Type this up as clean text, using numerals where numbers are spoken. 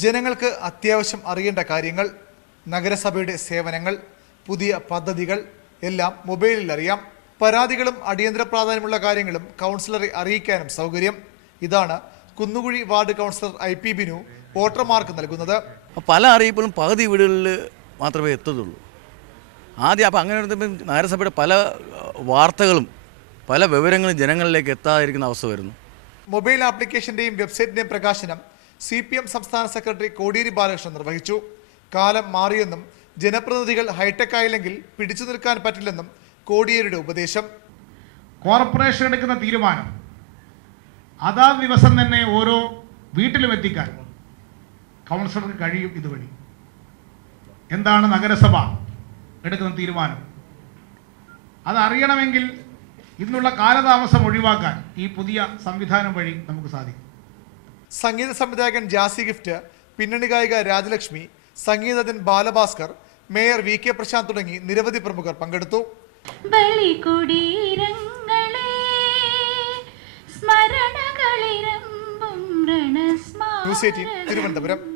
ജനങ്ങൾക്ക് അത്യാവശ്യം അറിയേണ്ട കാര്യങ്ങൾ, നഗരസഭയുടെ സേവനങ്ങൾ, പുതിയ പദ്ധതികൾ എല്ലാം മൊബൈലിൽ അറിയാം. പരാതികളും അടിയന്തര പ്രാധാന്യമുള്ള കാര്യങ്ങളും കൗൺസിലറെ അറിയിക്കാനും സൗകര്യം. ഇതാണ് Kunnukuzhi ward councillor IP Binu വോട്ടർമാർക്ക് നൽകുന്നത്. പല അറിയിപ്പുകളും പകുതി വീടുകളിൽ മാത്രമേ എത്തുള്ളൂ. ആദ്യം അപ്പോൾ അങ്ങനെ നഗരസഭയുടെ പല വാർത്തകളും പല വിവരങ്ങളും ജനങ്ങളിലേക്ക് എത്താതിരിക്കുന്ന അവസ്ഥ വരുന്നു. മൊബൈൽ ആപ്ലിക്കേഷന്റെയും വെബ്സൈറ്റിന്റെയും പ്രകാശനം CPM സംസ്ഥാന സെക്രട്ടറി കോടിയേരി ബാലകൃഷ്ണൻ നിർവഹിച്ചു. കാലം മാറിയെന്നും ജനപ്രതിനിധികൾ ഹൈടെക് ആയില്ലെങ്കിൽ പിടിച്ചു നിൽക്കാൻ പറ്റില്ലെന്നും കോടിയേരിയുടെ ഉപദേശം. കോർപ്പറേഷൻ എടുക്കുന്ന തീരുമാനം അതാ ദിവസം തന്നെ ഓരോ വീട്ടിലും എത്തിക്കാൻ കൗൺസിലർക്ക് കഴിയും. ഇതുവഴി എന്താണ് നഗരസഭ എടുക്കുന്ന തീരുമാനം അതറിയണമെങ്കിൽ ഇന്നുള്ള കാലതാമസം ഒഴിവാക്കാൻ ഈ പുതിയ സംവിധാനം വഴി നമുക്ക് സാധിക്കും. സംഗീത സംവിധായകൻ ജാസി ഗിഫ്റ്റ്, പിന്നണി ഗായിക രാജലക്ഷ്മി, സംഗീതജ്ഞൻ ബാലഭാസ്കർ, മേയർ VK പ്രശാന്ത് തുടങ്ങി നിരവധി പ്രമുഖർ പങ്കെടുത്തു. ന്യൂസ് 18 തിരുവനന്തപുരം.